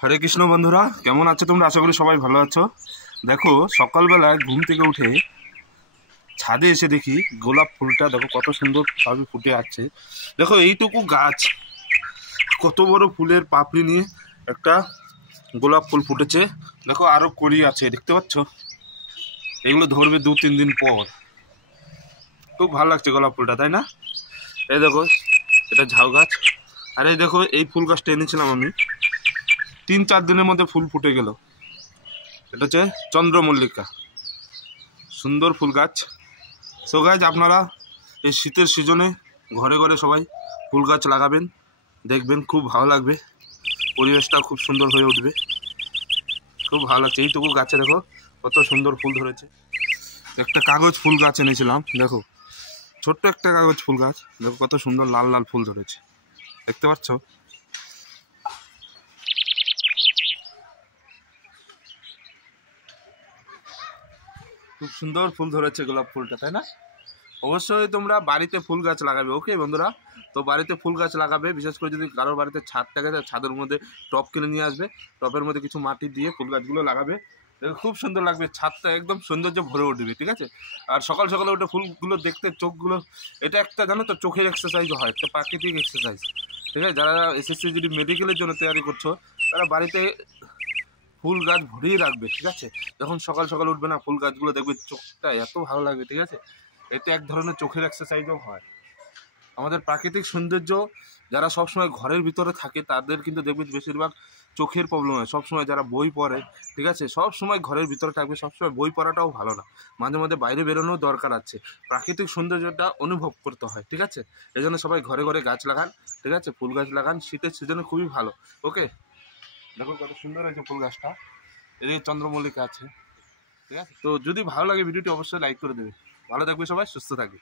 হরে কৃষ্ণ বন্ধুরা, কেমন আছো তোমরা? আশা করি সবাই ভালো আছো। দেখো, সকালবেলা ঘুম থেকে উঠে ছাদে এসে দেখি গোলাপ ফুলটা দেখো কত সুন্দর ভাবে ফুটে আছে। দেখো এইটুকু গাছ কত বড় ফুলের পাপড়ি নিয়ে একটা গোলাপ ফুল ফুটেছে। দেখো আরো কড়ি আছে, দেখতে পাচ্ছ? এগুলো ধরবে 2-3 দিন পর। খুব ভালো লাগছে গোলাপ ফুলটা, তাই না? এই দেখো, এটা ঝাউ গাছ। আর এই দেখো, এই ফুল গাছটা এনেছিলাম আমি, 3-4 দিনের মধ্যে ফুল ফুটে গেল। এটা হচ্ছে চন্দ্রমল্লিকা, সুন্দর ফুল গাছ। সো গাছ, আপনারা এই শীতের সিজনে ঘরে ঘরে সবাই ফুল গাছ লাগাবেন, দেখবেন খুব ভালো লাগবে, পরিবেশটাও খুব সুন্দর হয়ে উঠবে। খুব ভালো লাগছে। এইটুকু গাছে দেখো কত সুন্দর ফুল ধরেছে। একটা কাগজ ফুল গাছ এনেছিলাম, দেখো ছোট্ট একটা কাগজ ফুল গাছ, দেখো কত সুন্দর লাল লাল ফুল ধরেছে, দেখতে পাচ্ছ? খুব সুন্দর ফুল ধরেছে গোলাপ ফুলটা, তাই না? অবশ্যই তোমরা বাড়িতে ফুল গাছ লাগাবে, ওকে বন্ধুরা? তো বাড়িতে ফুল গাছ লাগাবে, বিশেষ করে যদি কারোর বাড়িতে ছাদ থাকে ছাদের মধ্যে টব কিনে নিয়ে আসবে, টবের মধ্যে কিছু মাটি দিয়ে ফুল গাছগুলো লাগাবে। দেখো খুব সুন্দর লাগবে, ছাদটা একদম সৌন্দর্য ভরে উঠবে, ঠিক আছে? আর সকাল সকালে উঠে ফুলগুলো দেখতে চোখগুলো, এটা একটা জানো তো চোখের এক্সারসাইজ হয়, একটা প্রাকৃতিক এক্সারসাইজ, ঠিক আছে? যারা এসএসসি যদি মেডিকেলের জন্য তৈরি করছো, তারা বাড়িতে ফুল গাছ ভরিয়ে রাখবে, ঠিক আছে? যখন সকাল সকাল উঠবে না, ফুল গাছগুলো দেখবে, চোখটা এত ভালো লাগবে, ঠিক আছে? এতে এক ধরনের চোখের এক্সারসাইজও হয়। আমাদের প্রাকৃতিক সৌন্দর্য, যারা সবসময় ঘরের ভিতরে থাকে তাদের কিন্তু দেখবে বেশিরভাগ চোখের প্রবলেম হয়। সবসময় যারা বই পড়ে, ঠিক আছে, সব সময় ঘরের ভিতরে থাকবে, সবসময় বই পড়াটাও ভালো না, মাঝে মাঝে বাইরে বেরোনোর দরকার আছে। প্রাকৃতিক সৌন্দর্যটা অনুভব করতে হয়, ঠিক আছে? এই জন্য সবাই ঘরে ঘরে গাছ লাগান, ঠিক আছে? ফুল গাছ লাগান, শীতের সিজনে খুবই ভালো। ওকে, দেখো কত সুন্দর হয়েছে ফুল গাছটা, এদিকে চন্দ্রমল্লিকা আছে, ঠিক আছে? তো যদি ভালো লাগে ভিডিওটি অবশ্যই লাইক করে দেবে। ভালো থাকবে সবাই, সুস্থ থাকবে।